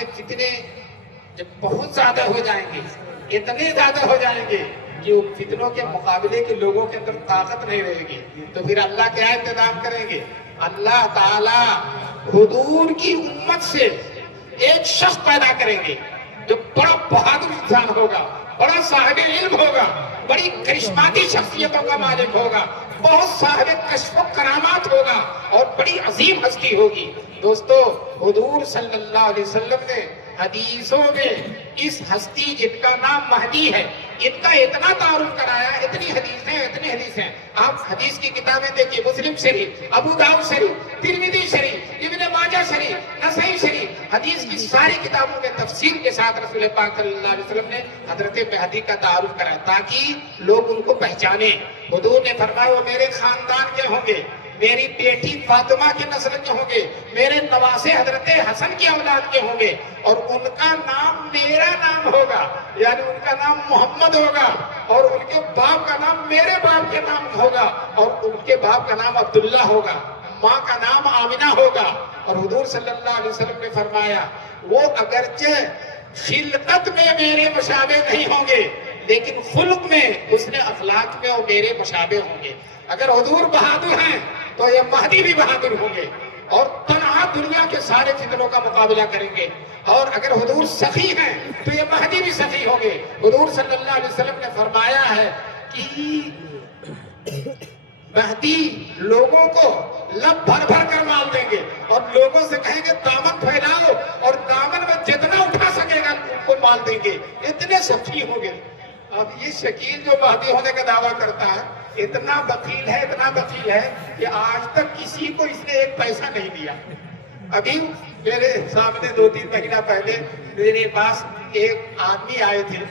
میں فتنے جب بہت زیادہ ہو جائیں گے، اتنے زیادہ ہو جائیں گے کہ ان فتنوں کے مقابلے کے لوگوں کے اندر طاقت نہیں رہے گی، تو پھر اللہ کیا انتظام کریں گے؟ اللہ تعالیٰ حضور کی امت سے ایک شخص پیدا کریں گے جو بڑا بہادر انسان ہوگا، بڑا صاحب علم ہوگا، بڑی کرشماتی شخصیتوں کا مالک ہوگا، بہت صاحب کشف و کرامات ہوگا اور بڑی عظیم ہستی ہوگی۔ دوستو، حضور صلی اللہ علیہ وسلم نے حدیثوں میں اس ہستی جن کا نام مہدی ہے، ان کا اتنا تعارف کرایا، اتنی حدیثیں آپ حدیث کی کتابیں دیکھیے، مسلم شریف، ابو داؤد شریف، ترمذی شریف، ابن ماجہ شریف، نسائی شریف، حدیث کی ساری کتابوں میں تفصیل کے ساتھ رسول پاک صلی اللہ علیہ وسلم نے حضرت مہدی کا تعارف کرایا تاکہ لوگ ان کو پہچانیں۔ حضور نے فرمایا وہ میرے خاندان کے ہوں گے، میری بیٹی فاطمہ کی نسل کے ہوں گے، میرے نواسے حضرت حسن کی اولاد کے ہوں گے، اور ان کا نام میرا نام ہوگا، یعنی ان کا نام محمد ہوگا، اور ان کے باپ کا نام میرے باپ کے نام ہوگا، اور ان کے باپ کا نام عبداللہ ہوگا، ماں کا نام آمنہ ہوگا۔ اور حضور صلی اللہ علیہ وسلم نے فرمایا وہ اگرچہ خلقت میں میرے مشابہ نہیں ہوں گے لیکن خلق میں، حسن اخلاق میں وہ میرے مشابہ ہوں گے۔ اگر حضور بہادر ہیں تو یہ مہدی بھی بہادر ہوں گے اور تنہا دنیا کے سارے فتنوں کا مقابلہ کریں گے، اور اگر حضور سخی ہیں تو یہ مہدی بھی سخی ہوں گے۔ حضور صلی اللہ علیہ وسلم نے فرمایا ہے کہ مہدی لوگوں کو لب بھر بھر کر مال دیں گے اور لوگوں سے کہیں گے دامن پھیلاؤ، اور دامن میں جتنا اٹھا سکے گا ان کو مال دیں گے، اتنے سخی ہوں گے۔ اب یہ شکیل جو مہدی ہونے کا دعویٰ کرتا ہے اتنا بخیل ہے کہ آج تک کسی کو اس نے ایک پیسہ نہیں دیا۔ ابھی میرے سامنے 2-3 مہینہ پہلے میرے پاس ایک آدمی آئے تھے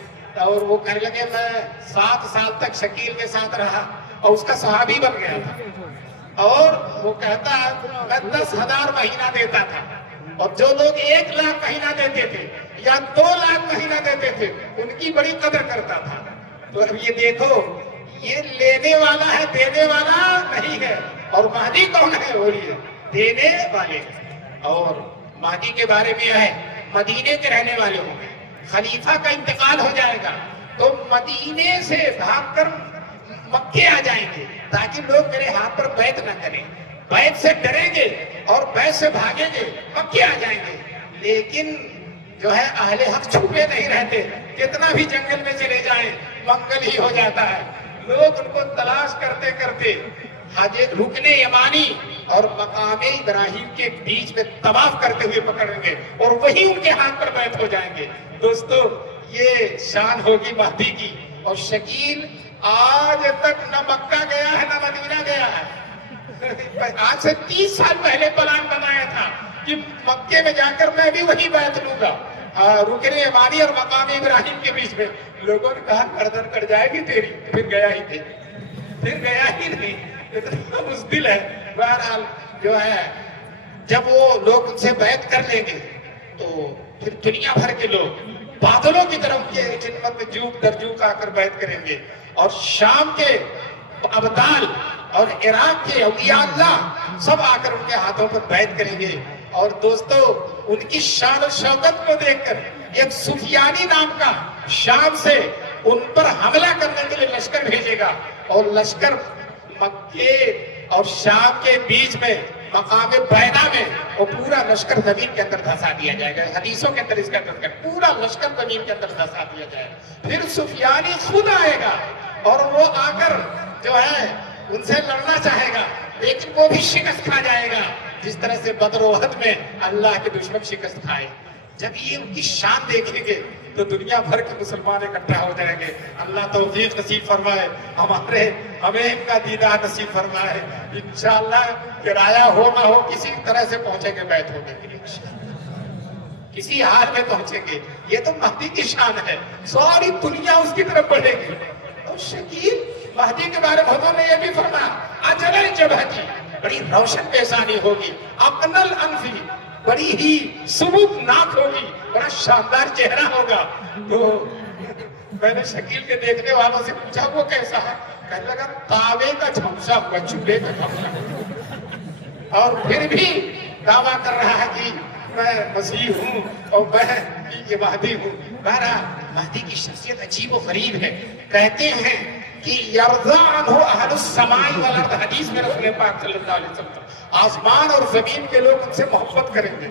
اور وہ کہنے لگے میں 7 سال تک شکیل کے ساتھ رہا اور اس کا صحابی بن گیا تھا، اور وہ کہتا ہے میں 10,000 مہینہ دیتا تھا، اور جو لوگ 1 لاکھ مہینہ دیتے تھے یا 2 لاکھ مہینہ دیتے تھے ان کی بڑی قدر کرتا تھا۔ تو اب یہ دیکھو، یہ لینے والا ہے، دینے والا نہیں ہے، اور مہدی کون ہے؟ وہی ہے، دینے والے۔ اور مہدی کے بارے میں ہے مدینے کے رہنے والے ہوں گے، خلیفہ کا انتقال ہو جائے گا تو مدینے سے بھاگ کر مکے آ جائیں گے تاکہ لوگ میرے ہاتھ پر بیعت نہ کریں، بیعت سے ڈریں گے اور بیعت سے بھاگیں گے، مکے آ جائیں گے۔ لیکن جو ہے اہل حق چھپے نہیں رہتے، کتنا بھی جنگل میں چلے جائیں منگل ہی ہو جاتا ہے۔ لوگ ان کو تلاش کرتے کرتے رکن یمانی اور مقام ابراہیم کے بیچ میں طواف کرتے ہوئے پکڑیں گے اور وہی ان کے ہاتھ پر بیعت ہو جائیں گے۔ دوستو، یہ شان ہوگی مہدی کی۔ اور شکیل آج تک نہ مکہ گیا ہے نہ مدینہ گیا ہے۔ آج سے 30 سال پہلے پلان بنایا تھا کہ مکے میں جا کر میں بھی وہی بیعت لوں گا، رکن یمانی اور مقام ابراہیم کے بیچ میں۔ لوگوں نے کہا گردن کٹ جائے گی تیری، پھر گیا ہی نہیں، اتنا بزدل ہے۔ بہرحال جو ہے جب وہ لوگ ان سے بیعت کر لیں گے تو پھر دنیا بھر کے لوگ بادلوں کی طرف کے خدمت میں جھوک در جھوک آ کر بیعت کریں گے، اور شام کے ابدال اور عراق کے اولیاء اللہ سب آ کر ان کے ہاتھوں پر بیعت کریں گے۔ اور دوستو، ان کی شان و شوکت کو دیکھ کر ایک سفیانی نام کا شام سے ان پر حملہ کرنے کے لیے لشکر بھیجے گا، اور لشکر مکے اور شام کے بیچ میں مقام بیدا میں وہ پورا لشکر زمین کے اندر دھسا دیا جائے گا۔ حدیثوں کے اندر اس کا تذکر، پورا لشکر زمین کے اندر دھسا دیا جائے گا۔ پھر سفیانی خود آئے گا اور وہ آ کر جو ہے ان سے لڑنا چاہے گا، لیکن وہ بھی شکست کھا جائے گا جس طرح سے بدر و احد میں اللہ کے دشمن شکست کھائے۔ جب یہ ان کی شان دیکھیں گے تو دنیا بھر کے مسلمان اکٹھا ہو جائیں گے۔ اللہ توفیق نصیب فرمائے، ہمیں ان کا دیدار نصیب فرمائے۔ انشاءاللہ کرایہ ہو نہ ہو کسی طرح سے پہنچیں گے بیعت ہونے کے لیے، کسی حال میں پہنچیں گے۔ یہ تو مہدی کی شان ہے، ساری دنیا اس کی طرف بڑھے گی۔ اور شکیل مہدی کے بارے میں حضور نے یہ بھی فرمایا اجل الجبہتی، بڑی روشن پیشانی ہوگی، اقنل انفی، بڑی ہی سبکناک ہوگی، بڑا شاندار چہرہ ہوگا۔ تو میں نے شکیل کے دیکھنے والوں سے پوچھا وہ کیسا ہے؟ کہنے لگا تاوے کا جھمسا ہوا، چولہے کا جھمسا ہوا، اور پھر بھی دعویٰ کر رہا ہے کہ میں مسیح ہوں اور میں یہ مہدی ہوں. بہرحال مہدی کی شخصیت عجیب و غریب ہے. کہتے ہیں کہ یرضا عنہ اہل السماء والارض، حدیث میں رسول پاک صلی اللہ علیہ وسلم، آسمان اور زمین کے لوگ ان سے محبت کریں گے،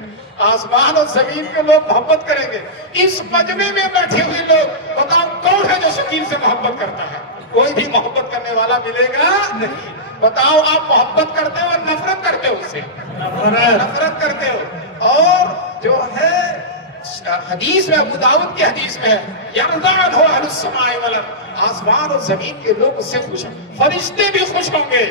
آسمان اور زمین کے لوگ محبت کریں گے. اس مجمع میں بیٹھے ہوئے لوگ بتاؤ کون ہے جو شکیل سے محبت کرتا ہے؟ کوئی بھی محبت کرنے والا ملے گا نہیں. بتاؤ آپ محبت کرتے ہو اور نفرت کرتے ہو اس سے؟ نفرت کرتے ہو. اور جو ہے حدیث میں، ابو داؤد کی حدیث میں ہے، یرضا عنہ اہل السماء والارض، آسمان اور زمین کے لوگ اس سے خوش ہیں، فرشتے بھی خوش ہوں گے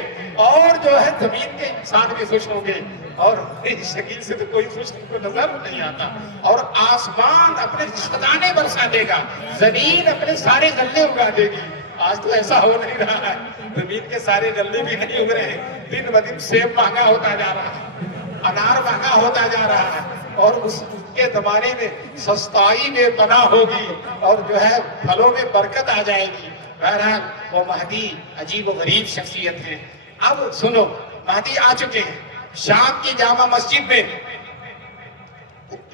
اور جو ہے زمین کے انسان بھی خوش ہوں گے. اور اس شکیل سے تو کوئی خوش کو نظر نہیں آتا. اور آسمان اپنے خزانے برسا دے گا، زمین اپنے سارے غلے اگا دے گی. آج تو ایسا ہو نہیں رہا ہے، زمین کے سارے غلے بھی نہیں اگ رہے ہیں. دن بدن سیب مہنگا ہوتا جا رہا ہے، انار مہنگا ہوتا جا رہا ہے، اور اس کے زمانے میں سستائی میں پناہ ہوگی اور جو ہے پھلوں میں برکت آ جائے گی. بہرحال وہ مہدی عجیب و غریب شخصیت ہے. اب سنو، مہدی آ چکے ہیں. شام کی جامع مسجد میں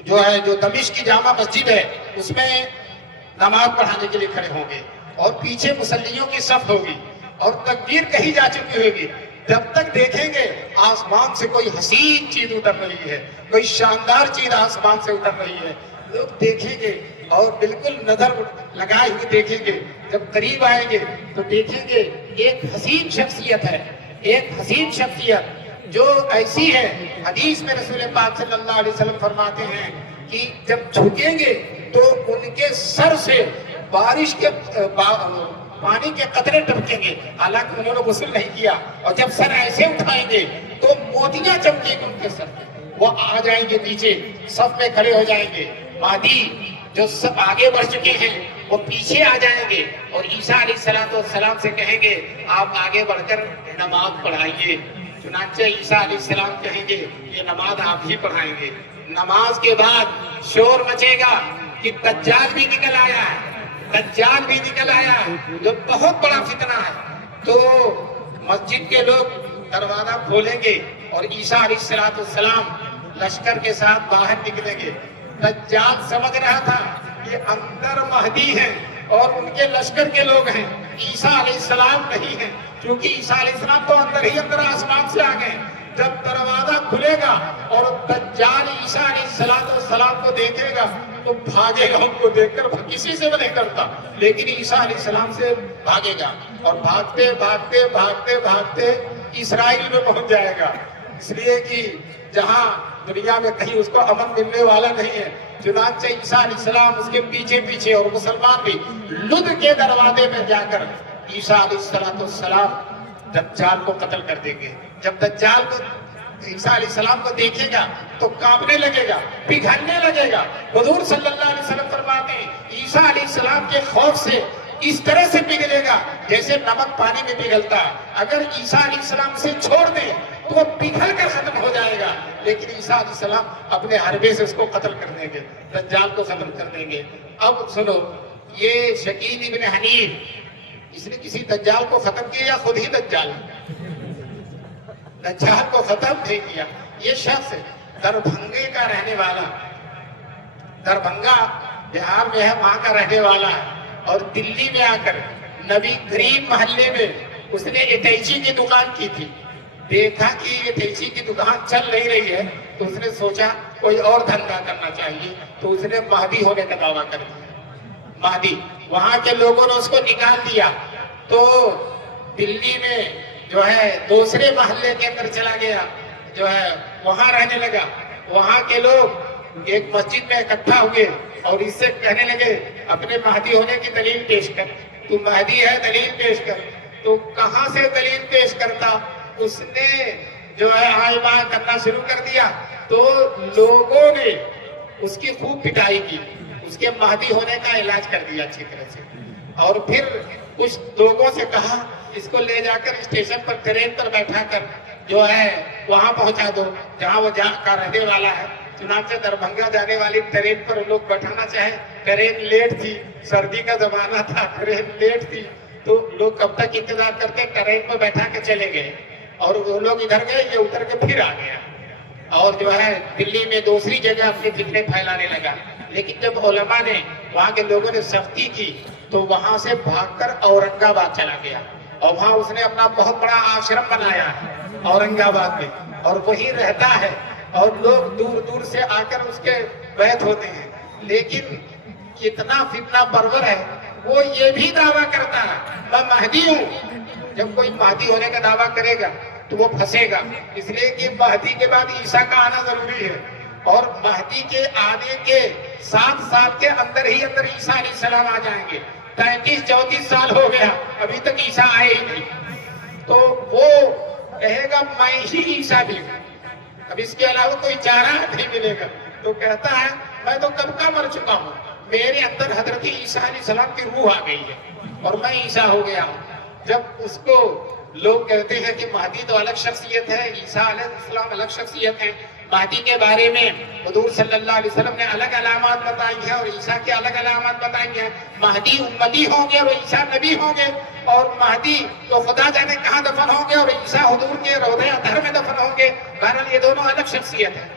جو دمشق کی جامع مسجد ہے اس میں نماز پڑھانے کے لیے کھڑے ہوں گے اور پیچھے مصلیوں کی صف ہوگی اور تکبیر کہی جا چکی ہوگی. جب تک دیکھیں گے آسمان سے کوئی حسین چیز اتر رہی ہے، کوئی شاندار چیز آسمان سے اتر رہی ہے، لوگ دیکھیں گے اور بالکل نظر لگائے ہوئے دیکھیں گے. جب قریب آئیں گے تو دیکھیں گے ایک حسین شخصیت ہے، ایک حسین شخصیت جو ایسی ہے. حدیث میں رسول پاک صلی اللہ علیہ وسلم فرماتے ہیں کہ جب جھکیں گے تو ان کے سر سے بارش کے پانی کے قطرے ٹپکیں گے، حالانکہ انہوں نے غسل نہیں کیا. اور جب سر ایسے اٹھائیں گے تو موتیاں چمکیں گے ان کے سر پہ. وہ آ جائیں گے نیچے، صف میں کھڑے ہو جائیں گے. مہدی جو سب آگے بڑھ چکے ہیں وہ پیچھے آ جائیں گے اور عیسیٰ علیہ السلام سے کہیں گے آپ آگے بڑھ کر نماز پڑھائیے. چنانچہ عیسیٰ علیہ السلام کہیں گے یہ نماز آپ ہی پڑھائیں گے. نماز کے بعد شور مچے گا کہ دجال بھی نکل آیا ہے، دجال بھی نکل آیا ہے، جو بہت بڑا فتنہ ہے. تو مسجد کے لوگ دروازہ کھولیں گے اور عیسیٰ علیہ السلام لشکر کے ساتھ باہر نکلیں گے. دجال سمجھ رہا تھا کہ اندر مہدی ہیں اور ان کے لشکر کے لوگ ہیں، عیسیٰ علیہ السلام نہیں ہیں، کیونکہ عیسیٰ علیہ السلام تو اندر ہی اندر آسمان سے آ گئے. جب دروازہ کھلے گا اور دجال عیسیٰ علیہ السلام کو دیکھے گا تو بھاگے گا. ان کو دیکھ کر کسی سے بھی نہیں کرتا، لیکن عیسیٰ علیہ السلام سے بھاگے گا اور بھاگتے بھاگتے بھاگتے بھاگتے اسرائیل میں پہنچ جائے گا. اس لیے کہ جہاں دنیا میں کہیں اس کو امن ملنے والا نہیں ہے. چنانچہ عیسیٰ علیہ السلام اس کے پیچھے پیچھے اور مسلمان بھی لد کے دروازے میں جا کر عیسیٰ علیہ السلام دجال کو قتل کر دیں گے. جب دجال کو عیسیٰ علیہ السلام کو دیکھے گا تو کانپنے لگے گا، پگھلنے لگے گا. حضور صلی اللہ علیہ وسلم فرماتے ہیں عیسیٰ علیہ السلام کے خوف سے اس طرح سے پگھلے گا جیسے نمک پانی میں پگھلتا ہے. اگر عیسیٰ علیہ السلام سے چھوڑ دیں تو وہ پگھل کر ختم ہو جائے گا، لیکن عیسیٰ علیہ السلام اپنے حربے سے اس کو قتل کر دیں گے، دجال کو ختم کر دیں گے. اب سنو، یہ شکیل ابن حنیف اس نے کسی دجال کو ختم کیا یا خود ہی دجال کو ختم نہیں کیا. یہ شخص دربھنگے کا رہنے والا، دربھنگا بہار میں ہے، وہاں کا رہنے والا ہے. اور دلی میں آ کر نبی کریم محلے میں اس نے اٹیچی کی دکان کی تھی. دیکھا کہ اٹیچی کی دکان چل نہیں رہی ہے تو اس نے سوچا کوئی اور دھندا کرنا چاہیے، تو اس نے مہدی ہونے کا دعویٰ کر دیا. مہدی، وہاں کے لوگوں نے اس کو نکال دیا تو دلی میں جو ہے دوسرے محلے کے اندر چلا گیا، جو ہے وہاں رہنے لگا. وہاں کے لوگ ایک مسجد میں اکٹھا ہوئے اور اس سے کہنے لگے اپنے مہدی ہونے کی دلیل پیش کر، تو مہدی ہے دلیل پیش کر. تو کہاں سے دلیل پیش کرتا؟ اس نے جو ہے آئے بائیں کرنا شروع کر دیا تو لوگوں نے اس کی خوب پٹائی کی، اس کے مہدی ہونے کا علاج کر دیا اچھی طرح سے. اور پھر کچھ لوگوں سے کہا اس کو لے جا کر اسٹیشن پر ٹرین پر بیٹھا کر جو ہے وہاں پہنچا دو جہاں وہ جا کر رہنے والا ہے. چنانچہ دربھنگا جانے والی ٹرین پر لوگ بیٹھانا چاہے، ٹرین لیٹ تھی، سردی کا زمانہ تھا، ٹرین لیٹ تھی، تو لوگ کب تک انتظار کرتے، ٹرین پر بیٹھا کے چلے گئے اور وہ لوگ ادھر گئے، یہ اتر کے پھر آ گیا. اور جو ہے دلی میں دوسری جگہ اپنی فتنے پھیلانے لگا. لیکن جب علماء نے وہاں کے لوگوں نے سختی کی تو وہاں سے بھاگ کر اورنگ آباد چلا گیا اور وہاں اس نے اپنا بہت بڑا آشرم بنایا ہے اورنگ آباد میں اور وہی رہتا ہے اور لوگ دور دور سے آ کر اس کے بیعت ہوتے ہیں. لیکن کتنا فتنہ پرور ہے, وہ یہ بھی دعویٰ کرتا ہے میں مہدی ہوں. جب کوئی مہدی ہونے کا دعویٰ کرے گا تو وہ پھنسے گا, اس لیے کہ مہدی کے بعد عیسیٰ کا آنا ضروری ہے اور مہدی کے آنے کے 7 سال کے اندر ہی اندر عیسیٰ علیہ السلام آ جائیں گے. 33-34 سال ہو گیا ابھی تک عیسیٰ آئے ہی نہیں, تو وہ کہے گا میں ہی عیسیٰ بھی ہوں, اب اس کے علاوہ کوئی چارہ نہیں ملے گا. تو کہتا ہے میں تو کب کا مر چکا ہوں, میرے اندر حضرت عیسیٰ علیہ السلام کی روح آ گئی ہے اور میں عیسیٰ ہو گیا ہوں. جب اس کو لوگ کہتے ہیں کہ مہدی تو الگ شخصیت ہے, عیسیٰ علیہ السلام الگ شخصیت ہے, مہدی کے بارے میں حضور صلی اللہ علیہ وسلم نے الگ علامات بتائی ہیں اور عیسیٰ کی الگ علامات بتائی ہیں. مہدی امتی ہوں گے اور عیسیٰ نبی ہوں گے, اور مہدی تو خدا جانے کہاں دفن ہوں گے اور عیسیٰ حضور کے روضہ اطہر میں دفن ہوں گے. بہرحال یہ دونوں الگ شخصیت ہیں.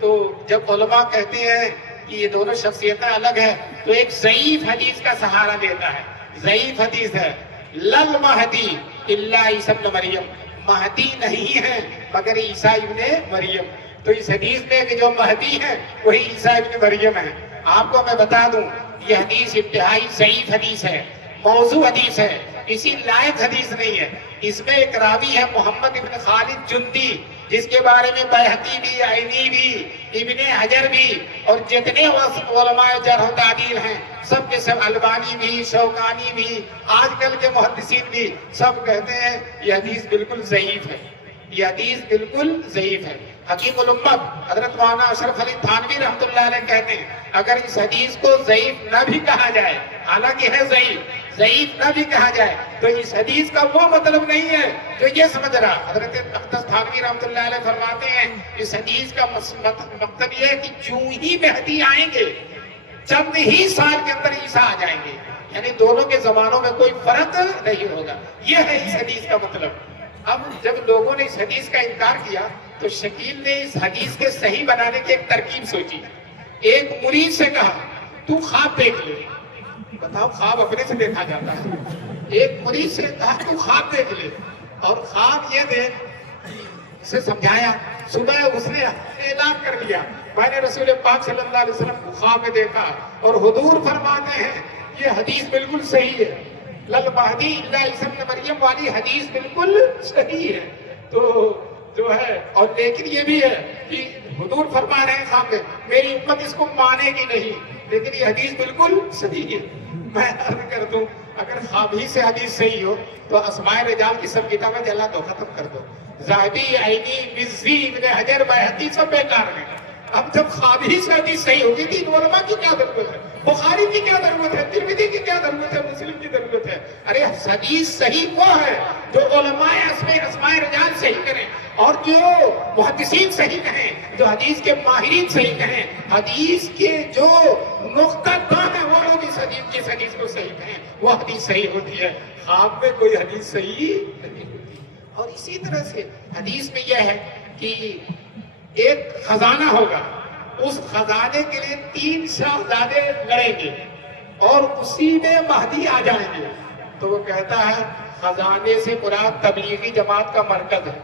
تو جب علماء کہتے ہیں کہ یہ دونوں شخصیتیں الگ ہیں تو ایک ضعیف حدیث کا سہارا دیتا ہے. ضعیف حدیث ہے لل مہدی الا عیسیٰ ابن مریم, مہدی نہیں ہے مگر عیسیٰ ابن مریم. تو اس حدیث میں کہ جو مہدی ہے وہی عیسیٰ ابن مریم ہے. آپ کو میں بتا دوں یہ حدیث انتہائی ضعیف حدیث ہے, موضوع حدیث ہے, اسی لائق حدیث نہیں ہے. اس میں ایک راوی ہے محمد ابن خالد جندی, جس کے بارے میں بیہقی بھی, عینی بھی, ابن حجر بھی اور جتنے علماء جرح و تعدیل ہیں سب کے سب, البانی بھی, شوکانی بھی, آج کل کے محدثین بھی سب کہتے ہیں یہ حدیث بالکل ضعیف ہے, یہ حدیث بالکل ضعیف ہے. حکیم الامت حضرت مولانا اشرف علی تھانوی رحمۃ اللہ علیہ کہتے ہیں اگر اس حدیث کو ضعیف نہ بھی کہا جائے, حالانکہ ہے ضعیف نہ بھی کہا جائے تو اس حدیث کا وہ مطلب نہیں ہے جو یہ سمجھ رہا. حضرت اقدس تھانوی رحمۃ اللہ علیہ فرماتے ہیں اس حدیث کا مطلب یہ ہے کہ جو ہی مہدی آئیں گے چند ہی سال کے اندر عیسیٰ آ جائیں گے, یعنی دونوں کے زمانوں میں کوئی فرق نہیں ہوگا. یہ ہے اس حدیث کا مطلب. اب جب لوگوں نے اس حدیث کا انکار کیا تو شکیل نے اس حدیث کے صحیح بنانے کی ایک ترکیب سوچی. ایک مرید سے کہا تو خواب دیکھ لے. بتاؤ, خواب اپنے سے دیکھا جاتا ہے. ایک مرید سے کہا تو خواب دیکھ لے اور خواب یہ دیکھ, اسے سمجھایا. صبح اس نے اعلان کر دیا میں نے رسول پاک صلی اللہ علیہ وسلم کو خواب میں دیکھا اور حضور فرماتے ہیں یہ حدیث بالکل صحیح ہے, لل مہدی الا عیسیٰ ابن مریم والی حدیث بالکل صحیح ہے. تو جو ہے اور لیکن یہ بھی ہے کہ حضور فرما رہے ہیں خواب میں, میری امت اس کو مانے گی نہیں, لیکن یہ حدیث بالکل صحیح ہے. میں عرض کر دوں اگر خواب ہی سے حدیث صحیح ہو تو اسماء رجال کی سب کتابیں جلا دو, ختم کر دو. ذہبی, عینی, مزی, ابن حجر, بیہقی سب بیکار ہیں. اب جب خواب ہی سے حدیث صحیح ہوگی تو ان علماء کی کیا ضرورت ہے, بخاری کی کیا ضرورت ہے, ترمذی کی کیا ضرورت ہے, مسلم کی ضرورت ہے. ارے حدیث صحیح وہ ہے جو علماء اسماء رجال صحیح کریں اور جو محدثین صحیح کہیں, جو حدیث کے ماہرین صحیح کہیں, حدیث کے جو نقطہ داں ہیں وہ لوگ اس حدیث کو صحیح کہیں, وہ حدیث صحیح ہوتی ہے. خواب میں کوئی حدیث صحیح نہیں ہوتی. اور اسی طرح سے حدیث میں یہ ہے کہ ایک خزانہ ہوگا, اس خزانے کے لیے 3 شہزادے لڑیں گے اور اسی میں مہدی آ جائیں گے. تو وہ کہتا ہے خزانے سے مراد تبلیغی جماعت کا مرکز ہے,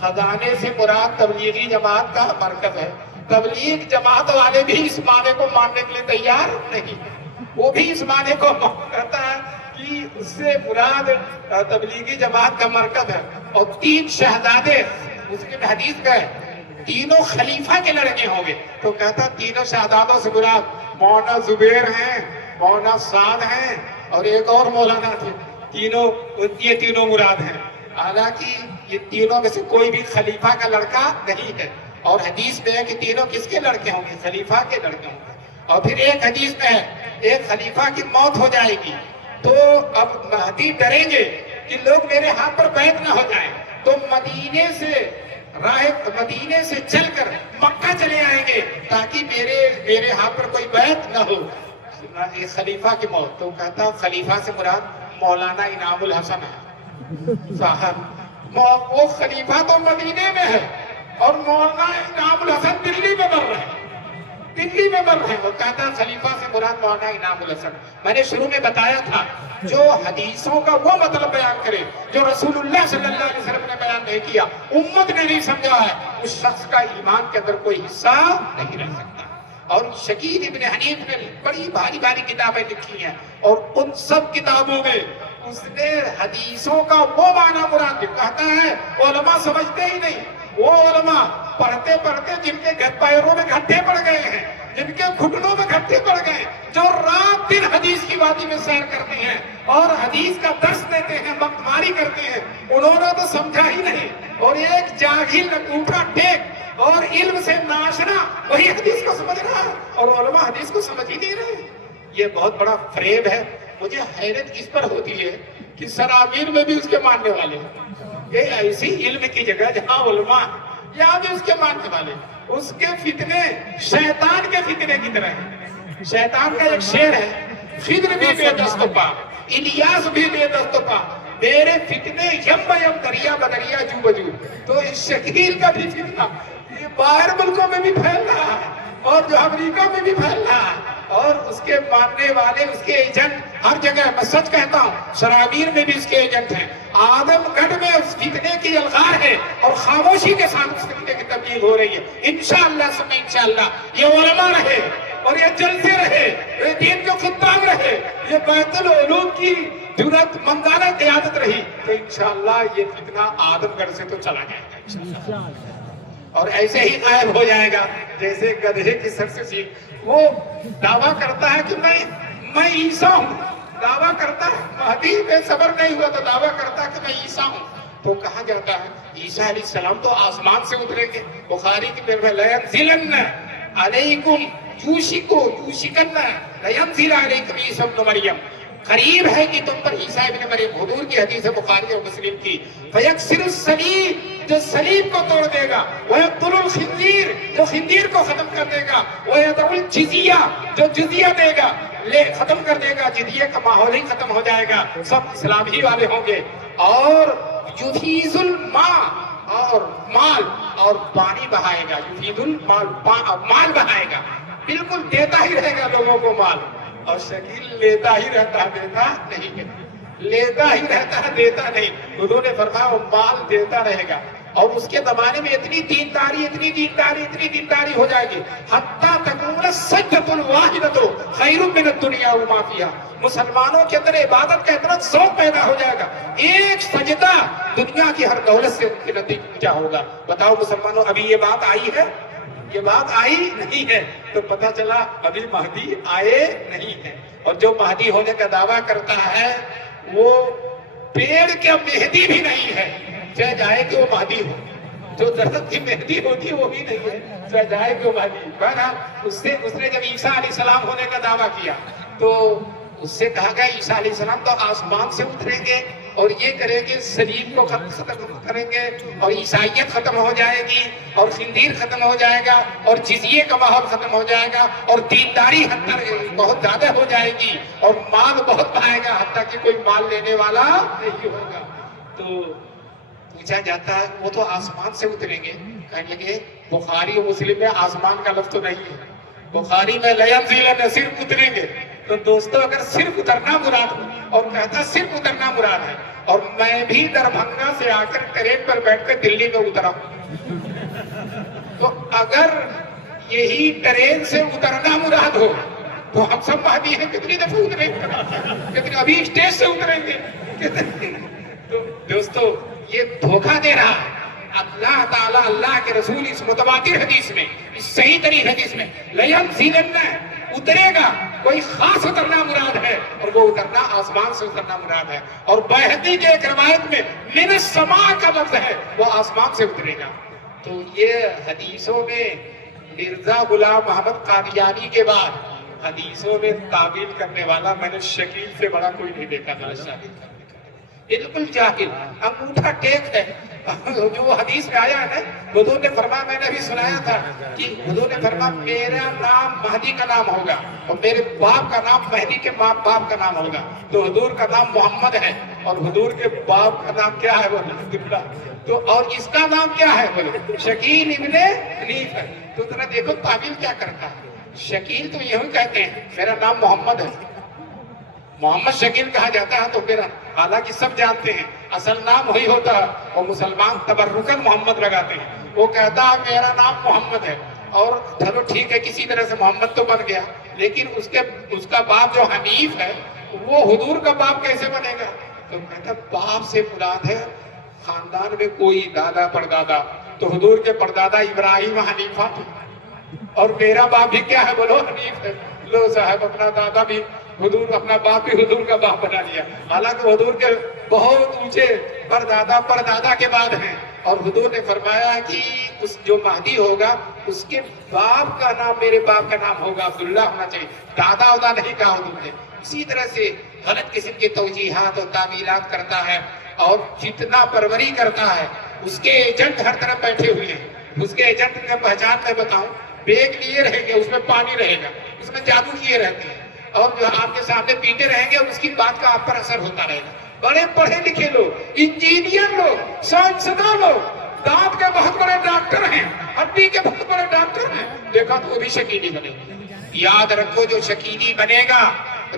خزانے سے مراد تبلیغی جماعت کا مرکز ہے. تبلیغ جماعت والے بھی اس معنی کو ماننے کے لیے تیار نہیں, وہ بھی اس معنی کو کہتا ہے کہ اس سے مراد تبلیغی جماعت کا مرکز ہے. اور 3 شہزادے اس کے حدیث کا ہے تینوں خلیفہ کے لڑکے ہوں گے. تو کہتا تینوں شہزادوں سے مراد مولانا زبیر ہیں, مولانا سعد ہیں اور ایک اور مولانا تھے, یہ تینوں مراد ہیں. حالانکہ یہ تینوں میں سے کوئی بھی خلیفہ کا لڑکا نہیں ہے. اور حدیث میں ہے کہ تینوں کس کے لڑکے ہوں گے, خلیفہ کے لڑکے ہوں گے. اور پھر ایک حدیث میں ہے ایک خلیفہ کی موت ہو جائے گی تو اب مہدی ڈریں گے کہ لوگ میرے ہاتھ پر بیعت نہ ہو جائیں, تو مدینے سے چل کر مکہ چلے آئیں گے تاکہ میرے ہاتھ پر کوئی بیعت نہ ہو. خلیفہ کی موت. تو کہتا خلیفہ سے مراد مولانا انعام الحسن ہے صاحب. وہ خلیفہ تو مدینے میں ہے اور مولانا انعام الحسن دلی میں مر رہے ہیں، دلی میں مر رہے ہیں. وہ کہتا ہے خلیفہ سے مراد مولانا انعام الحسن. میں نے شروع میں بتایا تھا جو حدیثوں کا وہ مطلب بیان کرے جو رسول اللہ صلی اللہ علیہ وسلم نے بیان نہیں کیا، امت نے نہیں سمجھا ہے، اس شخص کا ایمان کے اندر کوئی حصہ نہیں رہ سکتا. اور شکیل ابن حنیف نے بڑی بھاری بھاری کتابیں لکھی ہیں، اور ان سب کتابوں میں اس نے حدیثوں کا وہ معنی مراد کہتا ہے. علماء سمجھتے ہی نہیں، وہ علماء پڑھتے پڑھتے جن کے پیروں میں گھٹے پڑ گئے ہیں، جن کے گھٹنوں میں گھٹے پڑ گئے، جو رات دن حدیث کی وادی میں سیر کرتے ہیں اور حدیث کا درس دیتے ہیں، مقتماری کرتے ہیں، انہوں نے تو سمجھا ہی نہیں. اور ایک جاہل انگوٹھا ٹیک اور علم سے ناشنا وہی حدیث کو سمجھ رہا ہے، اور علماء حدیث کو سمجھ ہی نہیں رہے. یہ بہت بڑا فریب ہے. مجھے حیرت اس پر ہوتی ہے کہ سرامیر میں بھی اس کے ماننے والے ہیں. یہ ایسی علم کی جگہ جہاں علماء، یہاں بھی اس کے ماننے والے. اس کے فتنے شیطان کے فتنے کی طرح ہیں. شیطان کا ایک شعر ہے، خضر بھی بے دست و پا، الیاس بھی بے دست و پا، میرے فتنے یم یم دریا بدریا جو بجو. تو اس شکیل کا بھی فتنہ یہ باہر ملکوں میں بھی پھیل رہا ہے اور جو امریکہ میں بھی پھیل رہا ہے، اور اس کے ماننے والے، اس کے ایجنٹ ہر جگہ. میں سچ کہتا ہوں سرامیر میں بھی اس کے ایجنٹ ہیں، آدم گڑھ میں اس فتنے کی الغار ہے، اور خاموشی کے ساتھ اس فتنے کی تبلیغ ہو رہی ہے. انشاءاللہ سمیں انشاءاللہ یہ علماء رہے اور یہ جلسے رہے، یہ دین کے خطاب رہے، یہ بیت العلوم کی جرأت مندانہ قیادت رہی، تو انشاءاللہ یہ فتنہ آدم گڑھ سے تو چلا جائے گا انشاءاللہ، اور ایسے ہی غائب ہو جائے گا جیسے گدھے کی سر سے سیخ. وہ دعویٰ کرتا ہے کہ میں عیسیٰ ہوں، دعویٰ کرتا ہے مہدی میں صبر نہیں ہوا تو دعویٰ کرتا ہے کہ میں عیسیٰ ہوں. تو کہا جاتا ہے عیسیٰ علیہ السلام تو آسمان سے اتریں گے. بخاری کی میں لَيَنزِلَنَّ عَلَيْكُمْ یوشِکَنَّ لَيَنزِلَ عَلَيْكُمْ عِیسیٰ ابْنُ مَرْیَم، قریب ہے کہ تم پر عیسیٰ ابن مریم. حضور کی حدیث ہے بخاری اور مسلم کی. فَيَكْسِرُ الصَّلِيبَ، جو صلیب کو توڑ دے گا، وَيَقْتُلُ الْخِنزِيرَ، جو خنزیر کو ختم کر دے گا، وَيَدَعُ الْجِزْیَّةَ، جو جزیہ دے گا، ختم کر دے گا. جزیہ کا ماحول ہی ختم ہو جائے گا، سب اسلام ہی والے ہوں گے. اور یفیض الماء، اور مال اور پانی بہائے گا. یفیض المال، مال بہائے گا، بالکل دیتا ہی رہے گا لوگوں کو مال. اور شکیل لیتا ہی رہتا ہے، دیتا نہیں ہے، لیتا ہی رہتا ہے، دیتا نہیں. انہوں نے فرمایا وہ مال دیتا رہے گا. اور اس کے زمانے میں اتنی دینداری ہو جائے گی، حتیٰ تکون السجدۃ الواحدۃ خیر من الدنیا وما فیہا. مسلمانوں کے اندر عبادت کا اتنا ذوق پیدا ہو جائے گا، ایک سجدہ دنیا کی ہر دولت سے ان کے نزدیک اونچا ہوگا. بتاؤ مسلمانوں، ابھی یہ بات آئی ہے؟ یہ بات آئی نہیں ہے. تو پتہ چلا ابھی مہدی آئے نہیں ہے. اور جو مہدی ہونے کا دعویٰ کرتا ہے وہ پیڑ کے مہدی بھی نہیں ہے، چاہے جائے کہ وہ مہدی ہو. جو درخت کی مہدی ہوتی ہے وہ بھی نہیں ہے، چاہے جائے کہ وہ مہدی. بہرحال اس نے جب عیسیٰ علیہ السلام ہونے کا دعویٰ کیا تو اس سے کہا گیا عیسیٰ علیہ السلام تو آسمان سے اتریں گے اور یہ کریں گے، صلیب کو ختم کریں گے، اور عیسائیت ختم ہو جائے گی، اور خنزیر ختم ہو جائے گا، اور جزیے کا ماحول ختم ہو جائے گا، اور دینداری بہت زیادہ ہو جائے گی، اور مال بہت پائے گا، حتیٰ کہ کوئی مال لینے والا نہیں ہوگا. تو پوچھا جاتا ہے وہ تو آسمان سے اتریں گے. کہنے لگے بخاری اور مسلم میں آسمان کا لفظ تو نہیں ہے. بخاری میں لَيَنزِلَنَّ، صرف اتریں گے. تو دوستو اگر صرف اترنا مراد ہو، اور کہتا صرف اترنا مراد ہے، اور میں بھی دربھنگا سے آ کر ٹرین پر بیٹھ کر دلی میں اترا ہوں، تو اگر یہی ٹرین سے اترنا مراد ہو تو ہم سب مہدی ہیں. کتنی دفعہ اتریں گے، کتنی ابھی اسٹیج سے اتریں گے. تو دوستو یہ دھوکہ دے رہا ہے اللہ تعالیٰ. اللہ کے رسول اس متواتر حدیث میں، اس صحیح ترین حدیث میں لَيَنزِلَنَّ، اترے گا، کوئی خاص اترنا مراد ہے، اور وہ اترنا آسمان سے اترنا مراد ہے. اور بیہقی کے ایک روایت میں من السماء کا لفظ ہے، وہ آسمان سے اترے گا. تو یہ حدیثوں میں مرزا غلام محمد قادیانی کے بعد حدیثوں میں تعبیر کرنے والا میں نے شکیل سے بڑا کوئی نہیں دیکھا تھا. بالکل جاہل، انگوٹھا ٹیک ہے. جو حدیث میں آیا ہے حضور نے فرمایا، میں نے بھی سنایا تھا کہ حضور نے فرمایا میرا نام مہدی کا نام ہوگا، اور میرے باپ کا نام مہدی کے باپ کا نام ہوگا. تو حضور کا نام محمد ہے، اور حضور کے باپ کا نام کیا ہے؟ بولے عبداللہ. تو اور اس کا نام کیا ہے؟ بولے شکیل ابن حنیف ہے. تو ذرا دیکھو تعبیر کیا کرتا ہے. شکیل تو یہی کہتے ہیں میرا نام محمد ہے، محمد شکیل کہا جاتا ہے. تو میرا حالانکہ سب جانتے ہیں اصل نام وہی ہوتا ہے، اور مسلمان تبرکن محمد لگاتے ہیں. وہ کہتا ہے میرا نام محمد ہے، اور چلو ٹھیک ہے کسی طرح سے محمد تو بن گیا، لیکن اس کا باپ جو حنیف ہے وہ حضور کا باپ کیسے بنے گا؟ تو کہتا باپ سے مراد ہے خاندان میں کوئی دادا پردادا، تو حضور کے پردادا ابراہیم حنیفہ تھے، اور میرا باپ بھی کیا ہے؟ بولو حنیف ہے. لو صاحب اپنا دادا بھی حضور، اپنا باپ بھی حضور کا باپ بنا لیا. حالانکہ حضور کے بہت اونچے پردادا کے بعد ہیں. اور حضور نے فرمایا کہ جو مہدی ہوگا اس کے باپ کا نام میرے باپ کا نام ہوگا عبداللہ ہونا چاہیے، دادا ادا نہیں کہا حضور نے. اسی طرح سے غلط قسم کی توجیحات اور تعمیلات کرتا ہے، اور جتنا پروری کرتا ہے. اس کے ایجنٹ ہر طرف بیٹھے ہوئے ہیں. اس کے ایجنٹ کی پہچان میں بتاؤں، بیگ لیے رہیں گے، اس میں پانی رہے گا، اس میں جادو کیے رہتے ہیں، اور جو آپ کے سامنے پیتے رہیں گے اس کی بات کا آپ پر اثر ہوتا رہے گا. بڑے پڑھے لکھے لوگ، انجینئر لوگ، سائنسداں لوگ، دانت کے بہت بڑے ڈاکٹر ہیں، ہڈی کے بہت بڑے ڈاکٹر ہیں، دیکھا تو وہ بھی شکیلی بنے گا. یاد رکھو جو شکیلی بنے گا،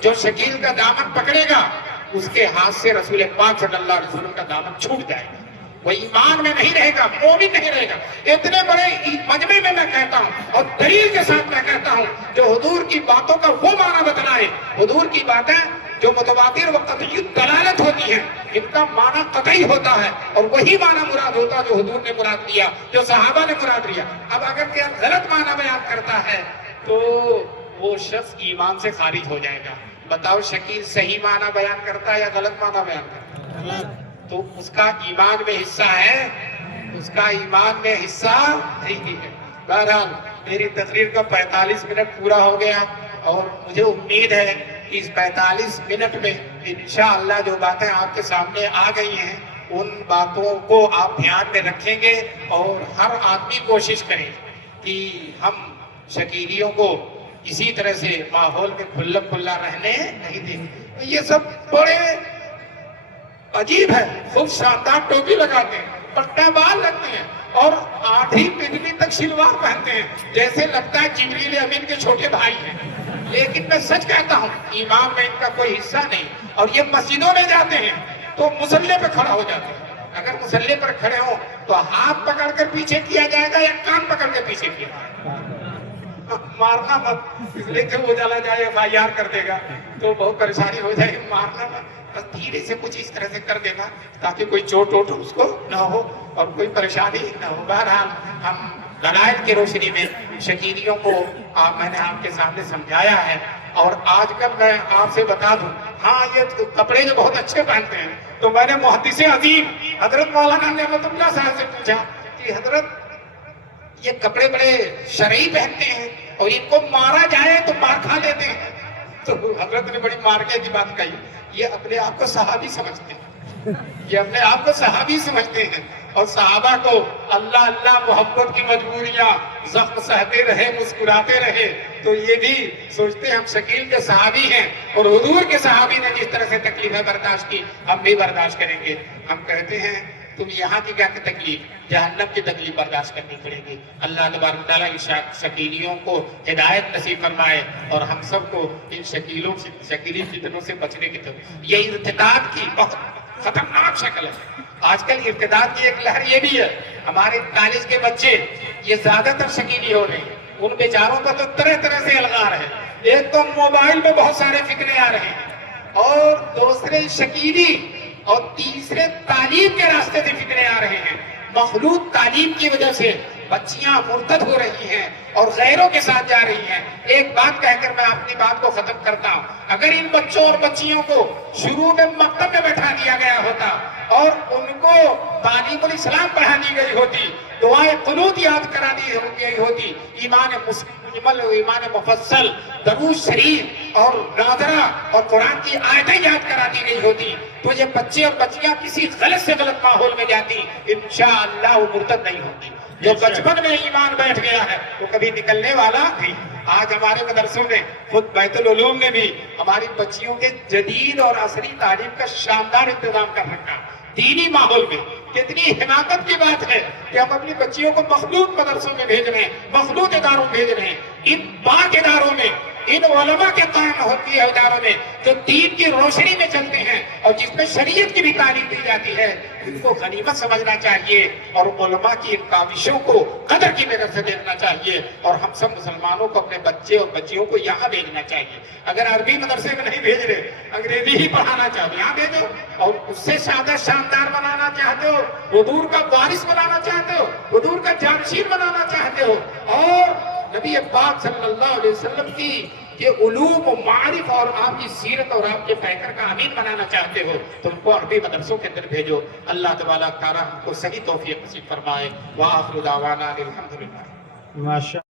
جو شکیل کا دامن پکڑے گا، اس کے ہاتھ سے رسول پاک صلی اللہ علیہ وسلم کا دامن چھوٹ جائے گا. وہ ایمان میں نہیں رہے گا، مومن نہیں رہے گا. اتنے بڑے مجمع میں کہتا ہوں اور دلیل کے ساتھ میں کہتا ہوں، جو حضور کی باتوں کا وہ معنی بتلائے. حضور کی باتیں جو متواتر و قطعی دلالت ہوتی ہیں، ان کا معنی قطعی ہوتا ہے، اور وہی معنی مراد ہوتا ہے جو حضور نے مراد لیا، جو صحابہ نے مراد لیا. اب اگر کیا غلط معنی بیان کرتا ہے تو وہ شخص ایمان سے خارج ہو جائے گا. بتاؤ شکیل صحیح معنی بیان کرتا ہے یا غلط معنی بیان کرتا ہے؟ تو اس کا ایمان میں حصہ ہے، اس کا ایمان میں حصہ نہیں ہے. بہرحال میری تقریر کا 45 منٹ پورا ہو گیا، اور مجھے امید ہے کہ اس 45 منٹ میں انشاءاللہ جو باتیں آپ کے سامنے آ گئی ہیں ان باتوں کو آپ دھیان میں رکھیں گے، اور ہر آدمی کوشش کرے کہ ہم شکیلیوں کو اسی طرح سے ماحول میں کھلا کھلا رہنے نہیں دیں. یہ سب بڑے عجیب ہے، خوب شاندار ٹوپی لگاتے ہیں، پٹا بال رکھتے ہیں، اور آدھی پنجلی تک شلوار پہنتے ہیں، جیسے لگتا ہے جبریل امین کے چھوٹے بھائی ہیں. لیکن میں سچ کہتا ہوں ایمان میں ان کا کوئی حصہ نہیں. اور یہ مسجدوں میں جاتے ہیں تو مسلح پہ کھڑا ہو جاتے ہیں. اگر مسلح پر کھڑے ہوں تو ہاتھ پکڑ کر پیچھے کیا جائے گا یا کان پکڑ کے پیچھے کیا جائے گا؟ مارنا مت، اس لیے کہ وہ چلا جائے FIR کر دے گا تو بہت پریشانی ہو جائے گی. مارنا مت، بس دھیرے سے کچھ اس طرح سے کر دینا تاکہ کوئی چوٹ ووٹ اس کو نہ ہو اور کوئی پریشانی نہ ہو. بہرحال ہم دلائل کی روشنی میں شکیلیوں کو میں نے آپ کے سامنے سمجھایا ہے. اور آج کل میں آپ سے بتا دوں، ہاں یہ کپڑے جو بہت اچھے پہنتے ہیں، تو میں نے محدث عظیم حضرت مولانا نعمت اللہ صاحب سے پوچھا کہ حضرت یہ کپڑے بڑے شرعی پہنتے ہیں اور ان کو مارا جائے تو مار کھا لیتے ہیں. تو حضرت نے بڑی مارکے کی بات کہی، یہ اپنے آپ کو صحابی سمجھتے ہیں، یہ اپنے آپ کو صحابی سمجھتے ہیں، اور صحابہ کو اللہ اللہ محبت کی مجبوریاں زخم سہتے رہے، مسکراتے رہے. تو یہ بھی سوچتے ہیں ہم شکیل کے صحابی ہیں، اور حضور کے صحابی نے جس طرح سے تکلیفیں برداشت کی ہم بھی برداشت کریں گے. ہم کہتے ہیں تم یہاں کی کیا تکلیف، جہنم کی تکلیف برداشت کرنی پڑے گی. اللہ تبارک تعالیٰ ان شکیلیوں کو ہدایت نصیب فرمائے، اور ہم سب کو ان شکیلی فتنوں سے بچنے کی طرف. یہ ارتداد کی بہت خطرناک شکل ہے. آج کل ارتداد کی ایک لہر یہ بھی ہے، ہمارے کالج کے بچے یہ زیادہ تر شکیلی ہو رہے ہیں. ان بیچاروں کا تو طرح طرح سے الغار ہے. ایک تو موبائل میں بہت سارے فتنے آ رہے ہیں، اور دوسرے شکیلی، اور تیسرے تعلیم کے راستے سے فتنے آ رہے ہیں. مخلوط تعلیم کی وجہ سے بچیاں مرتد ہو رہی ہیں اور غیروں کے ساتھ جا رہی ہیں. ایک بات کہہ کر میں اپنی بات کو ختم کرتا ہوں، اگر ان بچوں اور بچیوں کو شروع میں مکتب میں بیٹھا دیا گیا ہوتا اور ان کو تعلیم الاسلام پڑھا دی گئی ہوتی، دعائے قنوت یاد کرا دی گئی ہوتی، ایمان مجمل، ایمان مفصل، درود شریف اور ناظرہ اور قرآن کی آیتیں یاد کرا دی گئی ہوتی، تو یہ بچے اور بچیاں کسی غلط سے غلط ماحول میں جاتی انشاءاللہ وہ مرتد نہیں ہوتی. جو بچپن میں ایمان بیٹھ گیا ہے وہ کبھی نکلنے والا نہیں. آج ہمارے مدرسوں میں خود بیت العلوم میں بھی ہماری بچیوں کے جدید اور عصری تعلیم کا شاندار انتظام کر رکھا دینی ماحول میں. کتنی حماقت کی بات ہے کہ ہم اپنی بچیوں کو مخلوط مدرسوں میں بھیج رہے ہیں, مخلوط اداروں میں بھیج رہے ہیں. ان پاک اداروں میں, ان علماء کے قائم ہوتی ہے اداروں میں جو دین کی روشنی میں چلتے ہیں اور جس میں شریعت کی بھی تعلیم دی جاتی ہے, ان کو غنیمت سمجھنا چاہیے اور علماء کی ان کاوشوں کو قدر کی نظر سے دیکھنا چاہیے. اور ہم سب مسلمانوں کو اپنے بچے اور بچیوں کو یہاں بھیجنا چاہیے. اگر عربی مدرسے میں نہیں بھیج رہے, انگریزی ہی پڑھانا چاہتے یہاں بھیجو, اور اس سے زیادہ شاندار بنانا چاہتے ہو, حضور کا وارث بنانا چاہتے ہو, حضور کا جانشین بنانا چاہتے ہو, اور نبی پاک صلی اللہ علیہ وسلم کی یہ علوم و معارف اور آپ کی سیرت اور آپ کے فکر کا امین بنانا چاہتے ہو, تم کو عربی مدرسوں کے اندر بھیجو. اللہ تبارک تعالیٰ ہم کو صحیح توفیق نصیب فرمائے. وآخر دعوانا الحمدللہ. ماشاء